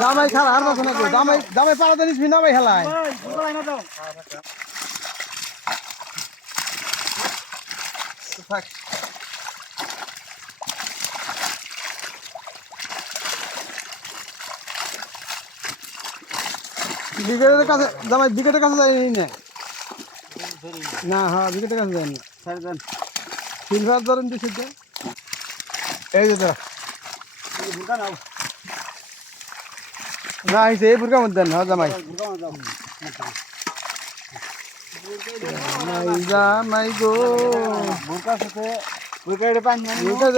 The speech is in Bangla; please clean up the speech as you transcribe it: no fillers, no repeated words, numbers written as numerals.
জামাই খেলা আর বাসনা তো জামাই জামাই পালাতে নিস জামাই খেলায় বিকেটের কাছে জামাই বিকেটের কাছে যায়নি না না হ্যাঁ বিকেটের কাছে যায়নি সিলভার ধরেন দিচ্ছে এই যে না হয়েছে এই বুরকার মধ্যে না জামাই জামাই গো বুরকার সাথে বুরকা